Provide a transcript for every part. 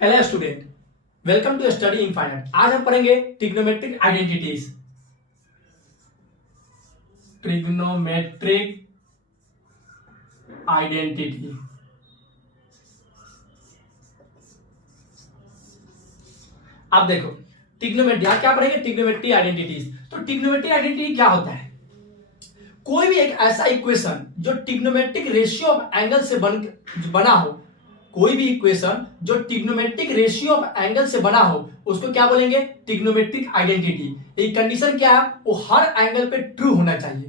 Hello student, welcome to Study Infinite. आज हम पढ़ेंगे ट्रिग्नोमेट्रिक आइडेंटिटीज। Trigonometric identity. आप देखो ट्रिग्नोमेट्री, आज क्या पढ़ेंगे? Trigonometric identities. तो ट्रिग्नोमेट्रिक आइडेंटिटी क्या होता है? कोई भी एक ऐसा इक्वेशन जो ट्रिग्नोमेट्रिक रेशियो ऑफ एंगल से बना हो, कोई भी इक्वेशन जो ट्रिग्नोमेट्रिक रेशियो ऑफ एंगल से बना हो, उसको क्या बोलेंगे? Trigonometric identity. ये कंडीशन क्या है? वो हर एंगल पे ट्रू होना चाहिए।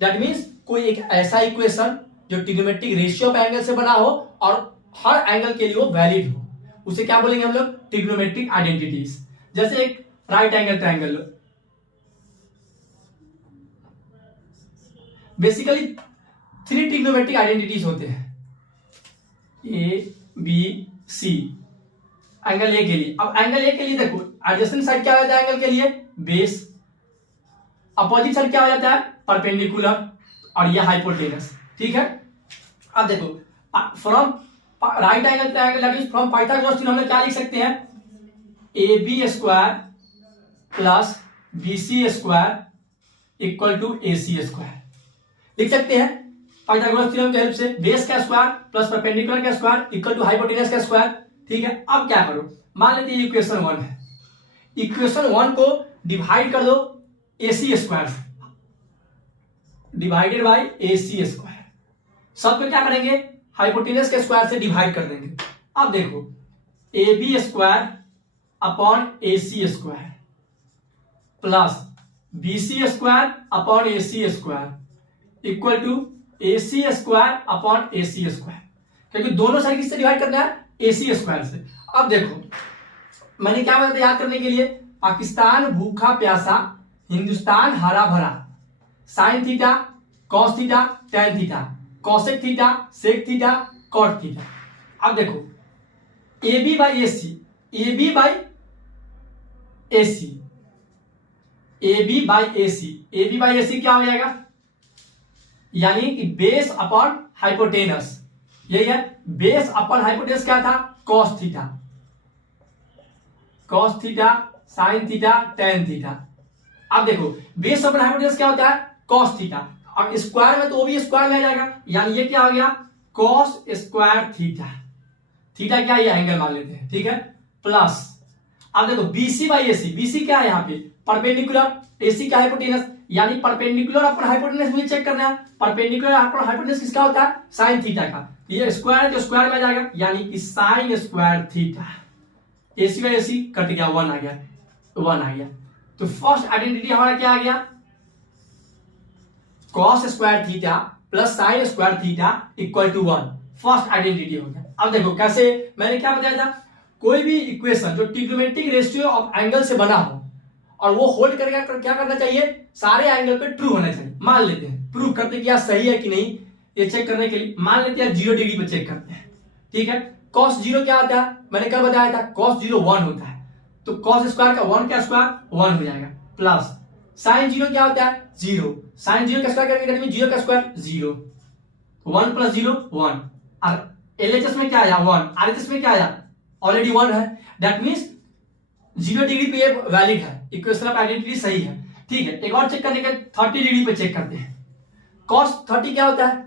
दैट मींस कोई एक ऐसा इक्वेशन जो ट्रिग्नोमेट्रिक रेशियो ऑफ एंगल से बना हो और हर एंगल के लिए वो वैलिड हो, उसे क्या बोलेंगे हम लोग? Trigonometric identities. जैसे एक right angle triangle, basically 3 trigonometric identities होते हैं, A B C. Angle A के लिए, अब एंगल ए के लिए देखो एडजेसेंट साइड क्या हो जाता है एंगल के लिए? बेस। अपोजिट साइड क्या हो जाता है? परपेंडिकुलर। और ये हाइपोटेनस। ठीक है। अब देखो from right angle triangle that is from Pythagoras theorem में क्या लिख सकते हैं? A B square plus B C square equal to A C square लिख सकते हैं पाइथागोरस थ्योरम की हेल्प से। बेस का स्क्वायर प्लस परपेंडिकुलर का स्क्वायर इक्वल टू हाइपोटेनस का स्क्वायर। ठीक है। अब क्या करो, मान लेते हैं इक्वेशन 1 है, इक्वेशन 1 को डिवाइड कर दो AC स्क्वायर से, डिवाइडेड बाय AC स्क्वायर। सब पे क्या करेंगे? हाइपोटेनस के स्क्वायर से डिवाइड कर देंगे। अब देखो AB square upon AC square plus BC square upon AC square equal to AC square upon AC square, क्योंकि दोनों साइड किससे डिवाइड करना है? AC स्क्वायर से। अब देखो मैंने क्या बताया याद करने के लिए? पाकिस्तान भूखा प्यासा, हिंदुस्तान हरा भरा, sine theta cos theta tan theta, cosec theta sec theta cot theta. अब देखो AB by AC, AB by AC, AB by AC, AB by AC क्या हो जाएगा? यानी कि बेस अपॉन हाइपोटेनस। यही है, बेस अपॉन हाइपोटेनस क्या था? Cos theta, cos theta sine theta tan theta. अब देखो बेस अपॉन हाइपोटेनस क्या होता है? Cos theta. अब स्क्वायर में तो वो भी स्क्वायर में आ जाएगा, यानी ये क्या हो गया? Cos square theta. थीटा क्या है? ये एंगल मान लेते हैं। ठीक है। प्लस अब देखो BC बाई AC, BC क्या है यहाँ पे? परपेंडिकुलर, AC का हाइपोटेनस, यानी परपेंडिकुलर अपॉन हाइपोटेनस मुझे चेक करना है। परपेंडिकुलर अपॉन हाइपोटेनस किसका होता है? साइन थीटा का। ये स्क्वायर है तो स्क्वायर में आ जाएगा, यानी कि sign square theta. AC by AC cut गया, 1 आ गया, 1 आ गया। तो फर्स्ट आइडेंटिटी हमारा क्या आ गया? Cos square theta plus sine square theta equal to 1। First identity हो गया। अब देखो कैसे, मैंने क्या बताया था? कोई भी इक्वेशन जो ट्रिग्नोमेट्रिक रेशियो ऑफ एंगल से बना हो और वो होल्ड करेगा, क्या करना चाहिए? सारे एंगल पे ट्रू होना चाहिए। मान लेते हैं प्रूव करते कि यार सही है कि नहीं, ये चेक करने के लिए मान लेते हैं 0 डिग्री पे चेक करते हैं। ठीक है। cos 0 क्या होता है? मैंने क्या बताया था? cos 0 1 होता है, तो cos स्क्वायर का 1 का स्क्वायर 1 हो जाएगा। प्लस साइन 0 क्या होता है? 0, साइन 0 का स्क्वायर करेंगे 0 का स्क्वायर 0, 1 प्लस 0 1। और LHS में क्या आया? 1। RHS में क्या आया? ऑलरेडी 1 है। दैट मींस 0 डिग्री पे ये वैलिड है, इक्वेशन ऑफ आइडेंटिटी सही है। ठीक है। एक और चेक करने के 30 डिग्री पे चेक करते हैं। cos 30 क्या होता है?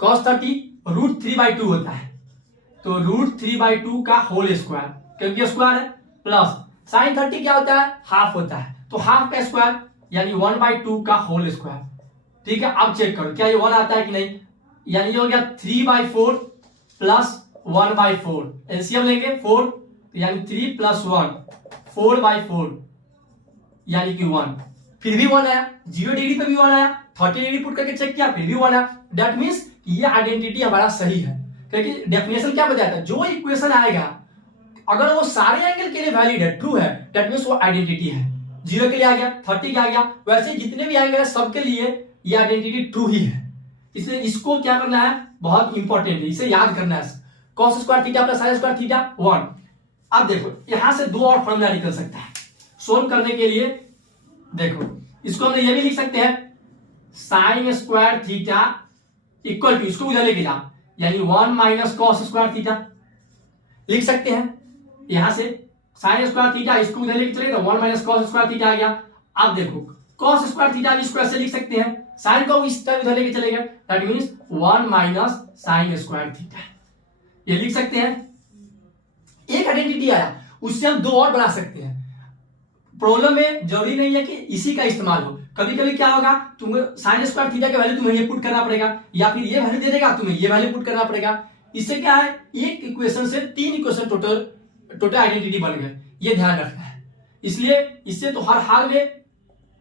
cos 30 √3/2 होता है, तो √3/2 का होल स्क्वायर, क्योंकि स्क्वायर है। प्लस साइन 30 क्या होता है? हाफ होता है, तो हाफ का स्क्वायर यानी 1/2 का होल स्क्वायर। ठीक है। अब चेक करो क्या ये 1 आता है कि नहीं, यानी ये हो गया 3/4 प्लस 1/4। एलसीएम लेंगे 4, यानी 3 प्लस 1 4/4 यानी कि 1। फिर भी 1 आया, 0 डिग्री पे भी 1 आया, 30 डिग्री पुट करके चेक किया फिर भी 1 आया। दैट मींस ये आइडेंटिटी हमारा सही है, क्योंकि डेफिनेशन क्या बताया था? जो इक्वेशन आएगा अगर वो सारे एंगल के लिए वैलिड है, ट्रू है, दैट मींस वो आइडेंटिटी है। 0 के लिए आ गया, 30 के आ गया, वैसे जितने भी एंगल है सबके लिए ये आइडेंटिटी ट्रू ही है। इसलिए इसको क्या करना है? बहुत इंपॉर्टेंट है, इसे याद करना है। cos square theta plus sin square theta 1। अब देखो यहां से 2 और फॉर्मूला निकल सकता है सोल्व करने के लिए। देखो इसको हम ये भी लिख सकते हैं, sine square theta equal to, इसको उधर लेके जाओ, यानी 1 माइनस कॉस स्क्वायर थीटा लिख सकते हैं यहां से साइन स्क्वायर थीटा, इसको उधर लेके चलेगा तो 1 माइनस कॉस स्क्वायर थीटा आ गया। अब देखो कॉस स्क्वायर थीटा भी इसको ऐसे लिख सकते हैं, साइन को इस तरह उधर लेके चलेगा, that means 1 minus sign square theta, ये लिख सकते हैं। एक आइडेंटिटी आया, उससे हम दो और बना सकते हैं। प्रॉब्लम में जरूरी नहीं है कि इसी का इस्तेमाल हो, कभी कभी क्या होगा, तुम्हें साइन स्क्वायर थीटा के वैल्यू तुम्हें ये पुट करना पड़ेगा, या फिर ये वैल्यू दे देगा तुम्हें ये वैल्यू पुट करना पड़ेगा। इससे क्या है, एक इक्वेशन से 3 इक्वेशन टोटल आइडेंटिटी बन गए, ये ध्यान रखना है। इसलिए इससे तो हर हाल में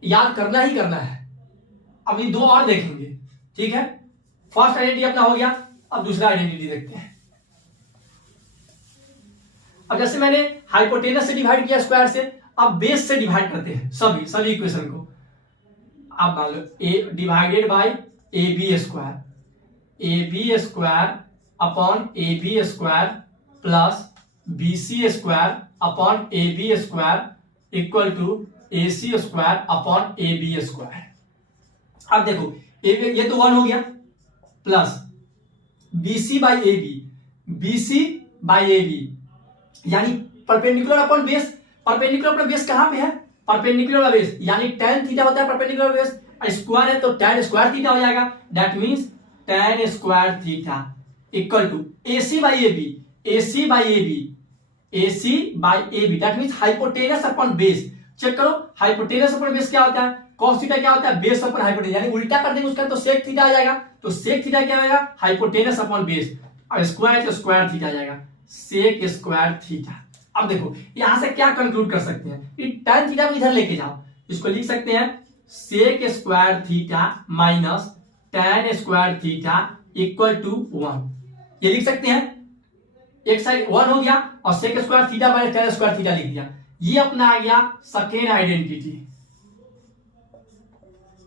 याद करना ही करना है। अब ये दो और देखेंगे, ठीक है। फर्स्ट आइडेंटिटी अपना हो गया, अब दूसरा आइडेंटिटी देखते हैं। अब जैसे मैंने हाइपोटेनस से डिवाइड किया स्क्वायर से, अब बेस से डिवाइड करते हैं सभी इक्वेशन को। अब मान लो A divided by A B square upon A B square plus B C square upon A B square equal to A C square upon A B square. अब देखो ये तो 1 हो गया, plus BC by A B यानी perpendicular upon base. Perpendicular upon base कहां पे है, परपेंडिकुलर वाला बेस यानी tan थीटा होता है परपेंडिकुलर बेस, स्क्वायर है तो tan स्क्वायर थीटा हो जाएगा, that means tan square theta equal to AC by A B that means hypotenuse upon base. Check करो हाइपोटेनस अपॉन बेस क्या होता है, cos थीटा क्या होता है, बेस अपॉन हाइपोटेनस, यानी उल्टा कर देंगे उसका तो sec थीटा आ जाएगा, तो sec थीटा क्या आएगा, हाइपोटेनस अपॉन बेस, और स्क्वायर तो स्क्वायर थीटा आ जाएगा, sec स्क्वायर थीटा। अब देखो यहां से क्या कंक्लूड कर सकते हैं, कि tan थीटा को इधर लेके जाओ, इसको लिख सकते हैं sec square theta minus tan square theta equal to 1, ये लिख सकते हैं। एक साइड 1 हो गया और sec square theta minus tan square theta लिख दिया, ये अपना आ गया सेकेंड आइडेंटिटी।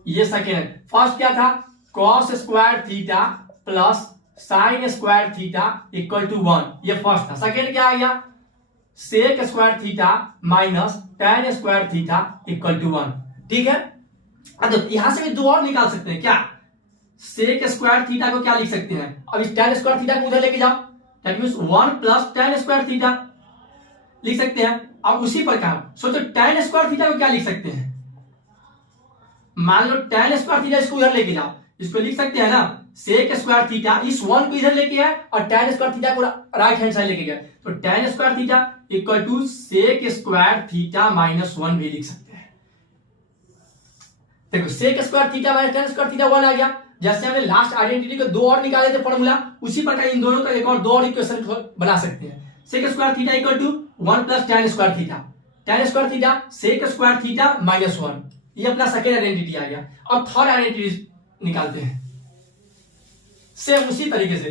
ये सेकेंड, फर्स्ट क्या था, cos square theta plus sine square theta equal to 1, ये फर्स्ट था। सेकेंड क्या आ गया, sec square theta minus tan square theta equal to 1, ठीक है। अब यहां से भी दो और निकाल सकते हैं, क्या, sec स्क्वायर थीटा को क्या लिख सकते हैं, अब इस tan स्क्वायर थीटा को उधर लेके जाओ, that means 1 plus tan square theta लिख सकते हैं। अब उसी प्रकार सोचो tan स्क्वायर थीटा को क्या लिख सकते हैं, मान लो tan स्क्वायर थीटा इसको इधर लेके जाओ, इसको लिख सकते हैं ना sec स्क्वायर थीटा, इस 1 को इधर लेके आए और tan स्क्वायर थीटा को राइट हैंड साइड लेके गए, तो tan square theta equal to sec square theta minus 1 भी लिख सकते हैं। देखो sec square theta minus tan square theta 1 आ गया। जैसे हमने लास्ट आइडेंटिटी को दो और निकाले थे फॉर्मूला, उसी प्रकार इन दोनों का एक और दो और इक्वेशन बना सकते हैं। sec square theta equal to 1 plus tan square theta sec square theta minus 1, ये अपना सेकेंड आइडेंटिटी आ गया। और थर्ड आइडेंटिटी निकालते हैं सेम उसी तरीके से।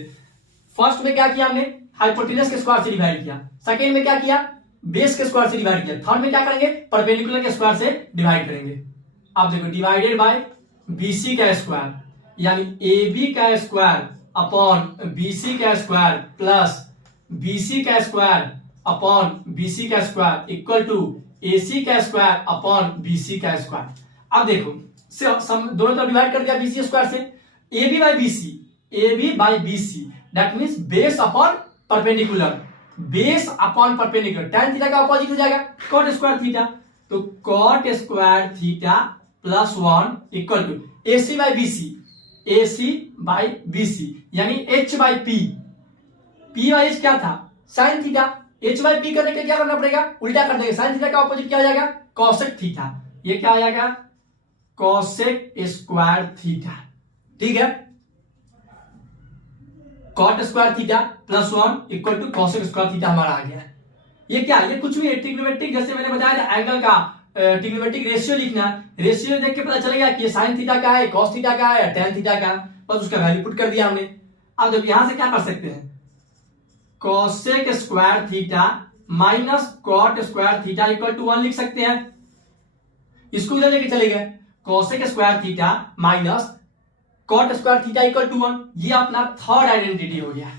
फर्स्ट में क्या किया हमने, हाइपोटेनस के स्क्वायर से डिवाइड किया, सेकेंड में क्या किया, बेस के स्क्वायर से डिवाइड किया, थर्ड में क्या करेंगे, परपेंडिकुलर के स्क्वायर से डिवाइड करेंगे। अब देखो डिवाइडेड बाय BC का स्क्वायर यानी AB का स्क्वायर अपॉन BC का स्क्वायर प्लस BC का स्क्वायर अपॉन BC का स्क्वायर इक्वल टू AC का स्क्वायर अपॉन BC का स्क्वायर। अब देखो दोनों तरफ डिवाइड कर दिया BC स्क्वायर से, AB by BC that means base upon perpendicular, tan theta का अपोजिट हो जाएगा cot स्क्वायर थीटा, तो cot square theta plus 1 equal to AC by BC यानी H by P by H क्या था, sine theta, H by P करने के क्या करना पड़ेगा, उल्टा कर देंगे, साइन थीटा का अपोजिट क्या हो जाएगा, cosec थीटा, ये क्या हो जाएगा, cosec स्क्वायर थीटा, ठीक है। cot square theta plus 1 equal to cosec square theta हमारा आ गया। ये क्या, ये कुछ भी है ट्रिग्नोमेट्रिक, जैसे मैंने बताया था एंगल का ट्रिग्नोमेट्रिक रेशियो लिखना, रेशियो देख के पता चलेगा कि ये साइन थीटा का है, cos थीटा का है, tan थीटा का, बस उसका वैल्यू पुट कर दिया हमने। अब जब यहां से क्या कर सकते हैं, cosec square theta minus cot square theta equal to 1 लिख सकते हैं, इसको इधर लेके चले गए, cosec square theta minus cot square theta equal to 1, ये अपना थर्ड आइडेंटिटी हो गया।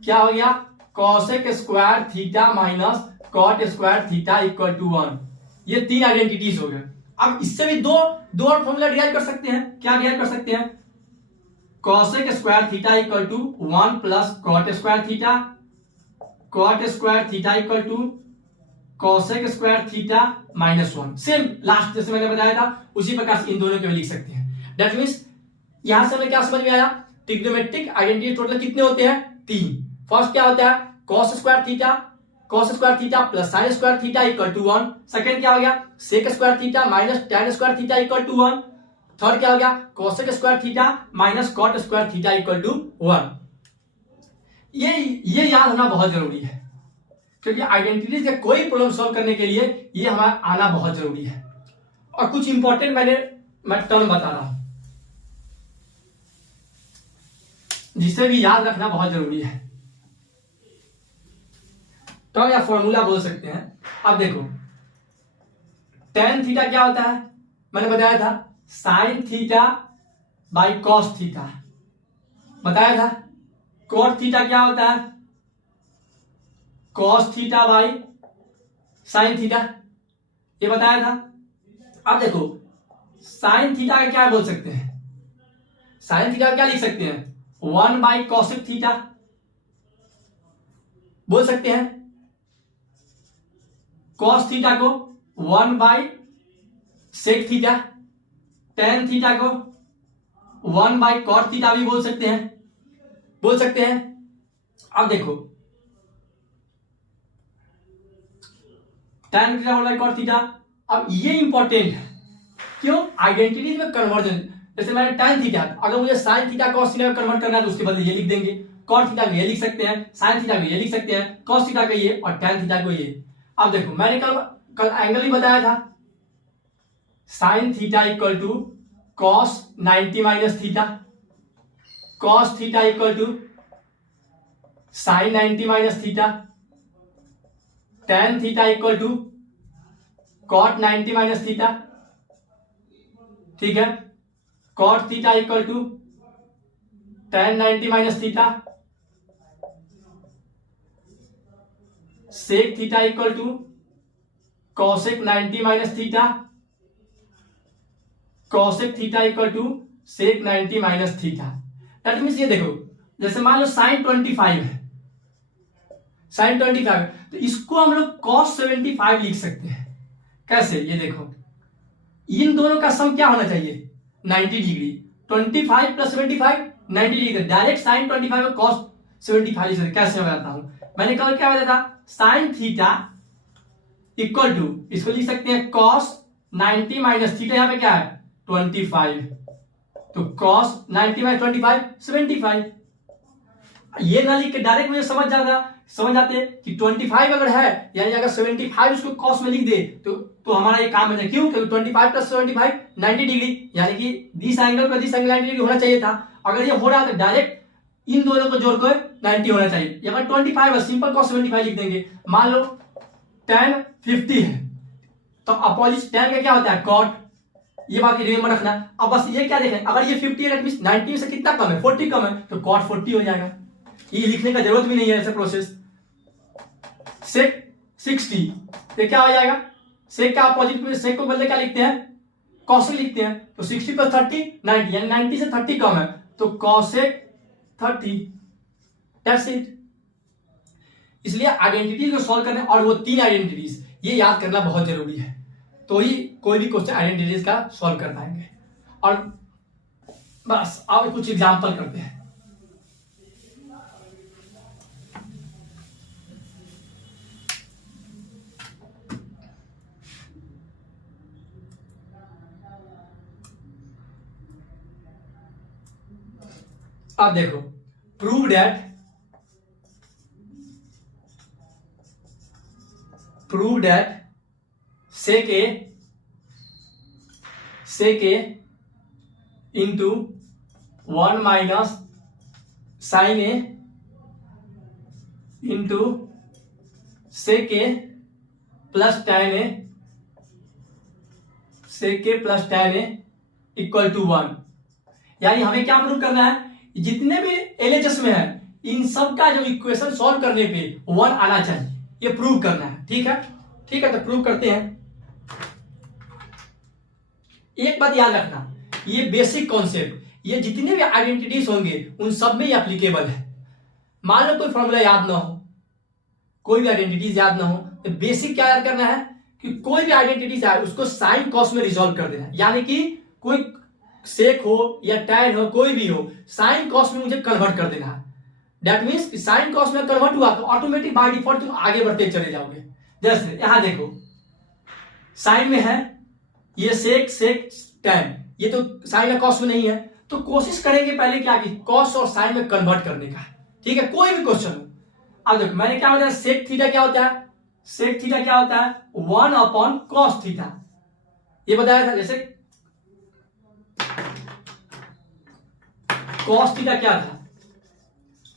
क्या हो गया, cosec square theta minus cot square theta equal to 1, ये तीन आइडेंटिटीज हो गए। अब इससे भी दो और फॉर्मूला डिराइव कर सकते हैं, क्या डिराइव कर सकते हैं, cosec square theta equal to 1 plus cot square theta cot square theta equal to cosec square theta -1। Same last जैसे मैंने बताया था उसी प्रकार से इन दोनों के भी लिख सकते हैं। दैट मीन्स यहां से हमें क्या समझ में आया, ट्रिग्नोमेट्रिक आइडेंटिटी टोटल कितने होते हैं, 3। फर्स्ट क्या होता है, cos square theta plus sine square theta equal to 1। Second क्या हो गया, sec square theta minus tan square theta equal to 1। Third क्या हो गया, cosec square theta minus cot square theta equal to 1। ये याद होना बहुत जरूरी है, क्योंकि आइडेंटिटीज का कोई प्रॉब्लम सॉल्व करने के लिए ये हमारा आना बहुत जरूरी है। और कुछ इंपॉर्टेंट मैं टर्म बता रहा हूं जिसे भी याद रखना बहुत जरूरी है। टर्म या फॉर्मूला बोल सकते हैं। अब देखो टेन थीटा क्या होता है, मैंने बताया था sine theta by cos theta बताया था। कॉट थीटा क्या होता है, cos theta by sine theta, ये बताया था। अब देखो साइन थीटा का क्या बोल सकते हैं, साइन थीटा का क्या लिख सकते हैं, 1 बाई कॉसेक थीटा बोल सकते हैं। कॉस थीटा को 1 by sec theta, tan theta को 1 बाई कॉट थीटा भी बोल सकते हैं। अब देखो tan theta 1 by cot theta. अब ये इंपॉर्टेंट है, क्यों, आइडेंटिटीज में कन्वर्जन। जैसे मैंने टेन थीटा, अगर मुझे साइन थीटा कॉस थीटा में कन्वर्ट करना है तो उसके बदले ये लिख देंगे, कॉट थीटा को ये लिख सकते हैं, साइन थीटा को ये लिख सकते हैं, कॉस थीटा को ये और टेन थीटा को ये। अब देखो मैंने कल एंगल भी बताया था, sine theta equal to cos 90 minus theta, cos theta equal to sine 90 minus theta, tan theta equal to cot 90 minus theta. ठीक है, cot theta equal to tan 90 minus theta, sec theta equal to cosec 90 minus theta, cosec theta equal to sec 90 minus theta. That means ये देखो जैसे मान लो sign 25 है, sign 25 तो इसको हम लोग कॉस 75 लिख सकते हैं। कैसे, ये देखो इन दोनों का सम क्या होना चाहिए, 90 degree. 25 plus 75 90 degree, direct sine 25 को कॉस 75 लिख सकते। कैसे मैं बताता हूं, मैंने कल क्या बताया था, साइन थीटा इक्वल टू इसको लिख सकते हैं कॉस 90 माइनस थीटा, यहां पे क्या है 25, तो कॉस 90 माइनस 25 75। ये ना लिख के डायरेक्ट मुझे समझ जाते कि 25 अगर है यानी अगर 75 उसको कॉस में लिख दे तो हमारा ये काम है। क्यों, क्योंकि 25 प्लस 75 90 डिग्री, यानी कि this angle plus this angle 90 degree होना चाहिए था। अगर ये हो रहा है तो डायरेक्ट इन दोनों को जोड़कर 90 होना चाहिए। अगर 25 है सिंपल कॉस 75 लिख देंगे। मान लो tan 50 है तो अपोजिट tan का क्या होता है कॉट, ये बात रिमेंबर रखना। अब बस ये क्या देखें, अगर ये 50 है 90 से कितना कम है 40 कम है तो कॉट 40 हो जाएगा। ये लिखने का जरूरत भी नहीं है ऐसा प्रोसेस। सेक 60 ये क्या हो जाएगा, सेक का अपोजिट में सेक को बदले क्या लिखते हैं कॉसेक लिखते हैं, तो 60 प्लस 30 90, यानी 90 से 30 कम है तो कॉसेक 30। That's it. इसलिए आइडेंटिटी को सॉल्व करने और वो 3 आइडेंटिटीज ये याद करना बहुत जरूरी है, तो ही कोई भी क्वेश्चन आइडेंटिटीज का सॉल्व कर पाएंगे। और बस अब कुछ एग्जांपल करते हैं। अब देखो prove that sec a into 1 minus sin a into sec a plus tan a, sec a plus tan a equal to 1। यानी हमें क्या प्रूव करना है, जितने भी एलएचएस में है इन सब का जो इक्वेशन सॉल्व करने पे 1 आना चाहिए, ये प्रूव करना है। ठीक है तो प्रूव करते हैं। एक बात याद रखना, ये बेसिक कॉन्सेप्ट, ये जितने भी आइडेंटिटीज होंगे उन सब में ये एप्लीकेबल है। मान लो कोई फॉर्मूला याद ना हो कोई भी आइडेंटिटीज याद ना हो तो बेसिक क्या याद करना है कि कोई भी आइडेंटिटीज आए उसको साइन कॉस में रिजॉल्व कर देना है। यानी कि कोई सेक हो या टैन हो कोई भी हो, साइन कॉस में मुझे कन्वर्ट कर देना है। दैट मीन्स साइन कॉस में कन्वर्ट हुआ तो ऑटोमेटिक बाय डिफॉल्ट तुम आगे बढ़ते चले जाओगे। जैसे यहां देखो साइन में है ये सेक सेक टैन, ये तो साइन या कॉस में नहीं है, तो कोशिश करेंगे पहले क्या कि कॉस और साइन में कन्वर्ट करने का। ठीक है, कोई भी क्वेश्चन हो। अब देखो मैंने क्या बताया, सेक थीटा क्या होता है, सेक थीटा क्या होता है 1 अपॉन कॉस थीटा, ये बताया था। जैसे कॉस थीटा क्या था,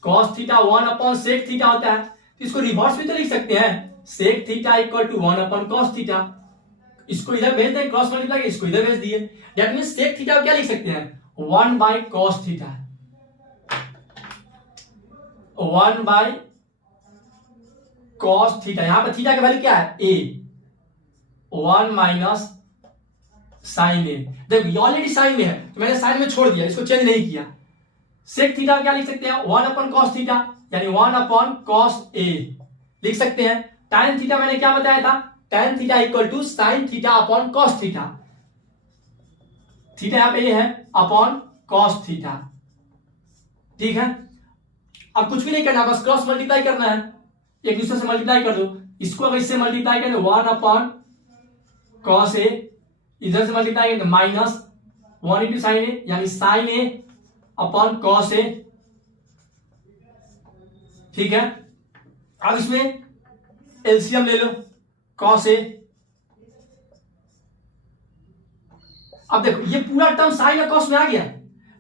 cos theta 1 upon sec theta होता है, तो इसको रिवर्स भी तो लिख सकते हैं, sec theta equal to 1 upon cos theta. इसको इधर भेज दें, क्रॉस मल्टीप्लाई, इसको इधर भेज दिए। दैट मींस सेक थीटा क्या लिख सकते हैं 1 by cos theta, 1 by cos theta. यहां पर थीटा का वैल्यू क्या है a, 1 माइनस साइन ए। देखो ये ऑलरेडी साइन में है तो मैंने साइन में छोड़ दिया, इसको चेंज नहीं किया। सेक थीटा क्या लिख सकते हैं 1 अपॉन कॉस थीटा, यानी 1 अपॉन कॉस ए लिख सकते हैं। टाइन थीटा मैंने क्या बताया था, tan theta equal to sine theta upon cos theta, theta यहां पे ये है अपॉन कॉस थीटा। ठीक है, अब कुछ भी नहीं करना, बस क्रॉस मल्टीप्लाई करना है, एक दूसरे से मल्टीप्लाई कर दो। इसको अगर इससे मल्टीप्लाई करें 1 अपॉन कॉस ए, इधर से मल्टीप्लाई करें माइनस 1 इंटू साइन ए, यानी sign A upon cos A. ठीक है, अब इसमें एलसीएम ले लो कॉस ए। अब देखो ये पूरा टर्म साइन और कॉस में आ गया।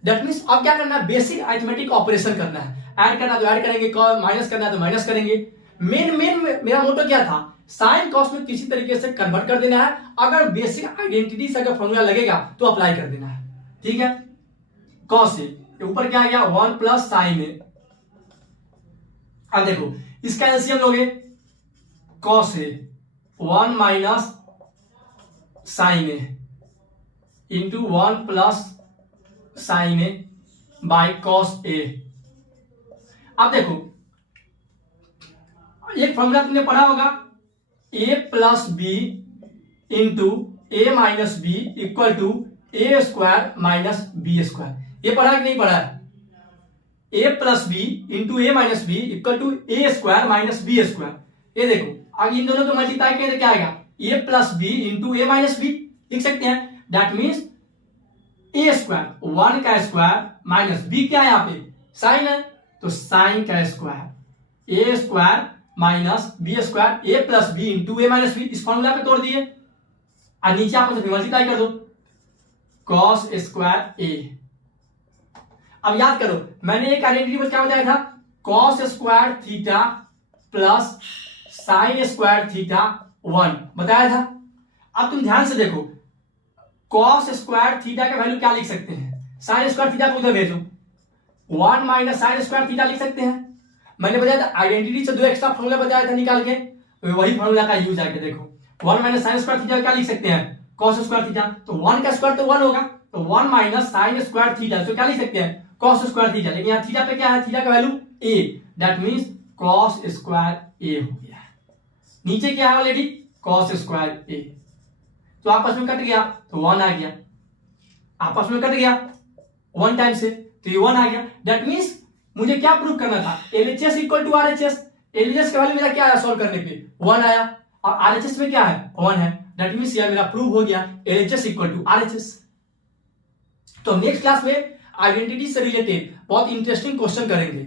दैट मींस अब क्या करना है, बेसिक अरिथमेटिक ऑपरेशन करना है। ऐड करना तो ऐड करेंगे, माइनस करना तो माइनस करेंगे। मेन मेरा मोटो क्या था, साइन कॉस में किसी तरीके से कन्वर्ट कर देना है। अगर बेसिक आइडेंटिटी से अगर फॉर्मूला लगेगा तो अप्लाई कर देना है। ठीक है, कॉस ए ऊपर क्या आ गया 1 प्लस साइन ए। अब देखो इसका एलसीएम लोगे cos A 1 minus sine A into 1 plus sine A by cos A. अब देखो एक फॉर्मूला तुमने पढ़ा होगा a plus B into A minus B equal to A square minus B square. ये पढ़ा कि नहीं पढ़ा है, a plus B into A minus B equal to A square minus B square. ये देखो अब इन दोनों को मल्टीप्लाई करें तो क्या आएगा a plus B into A minus B लिख सकते हैं। दैट मीन्स ए स्क्वायर 1 का स्क्वायर माइनस बी क्या है यहाँ पे साइन है, तो साइन का square A square minus B square, A plus B into A minus B. इस फॉर्मूला पे तोड़ दिए और नीचे आप मल्टीप्लाई कर दो कॉस स्क्वायर ए। अब याद करो मैंने एक आइडेंटिटी क्या बताया था, cos square theta plus sine square theta 1 बताया था। अब तुम ध्यान से देखो कॉस स्क्वायर थीटा का वैल्यू क्या लिख सकते हैं, साइन स्क्वायर थीटा को उधर भेजो 1 माइनस साइन स्क्वायर थीटा लिख सकते हैं। मैंने बताया था आइडेंटिटी से 2 एक्स्ट्रा फॉर्मूला बताया था निकाल के, वही फॉर्मूला का यूज आके देखो 1 माइनस साइन स्क्वायर थीटा क्या लिख सकते हैं कॉस स्क्वायर थीटा, तो 1 का स्क्वायर तो 1 होगा, तो 1 माइनस साइन स्क्वायर थीटा तो क्या लिख सकते हैं कॉस स्क्वायर थीटा। लेकिन यहाँ थीटा पे क्या है, थीटा का value a, that means cos square a हो गया। नीचे क्या है ऑलरेडी कॉस स्क्वायर a, तो आपस में कट गया तो 1 आ गया, आपस में कट गया 1 टाइम से तो ये 1 आ गया। दैट मींस मुझे क्या प्रूव करना था, LHS equal to RHS। LHS का वैल्यू मेरा क्या आया सॉल्व करने पे 1 आया और RHS में क्या है 1 है। दैट मींस ये मेरा प्रूव हो गया LHS इक्वल टू RHS। तो नेक्स्ट क्लास में आइडेंटिटी से रिलेटेड बहुत इंटरेस्टिंग क्वेश्चन करेंगे,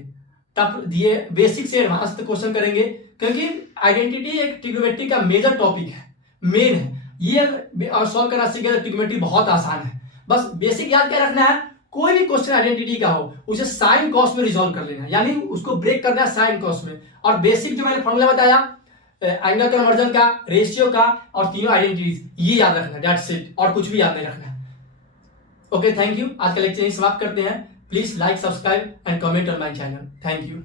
तब दिए बेसिक से एडवांस तक क्वेश्चन करेंगे, क्योंकि आइडेंटिटी एक ट्रिग्नोमेट्री का मेजर टॉपिक है, मेन है। ये सॉल्व करना सीख गए तो ट्रिग्नोमेट्री बहुत आसान है। बस बेसिक याद क्या रखना है, कोई भी क्वेश्चन आइडेंटिटी का हो उसे साइन कॉस में रिजॉल्व कर लेना, यानी उसको ब्रेक करना है साइन कॉस में। और बेसिक जो मैंने फॉर्मूला बताया एंगल कन्वर्जन का, रेशियो का और तीनों आइडेंटिटीज, ये याद रखना, दैट्स इट, और कुछ भी याद नहीं रखना। Okay, thank you. आज का लेक्चर यही समाप्त करते हैं। Please like, subscribe and comment on my channel. Thank you.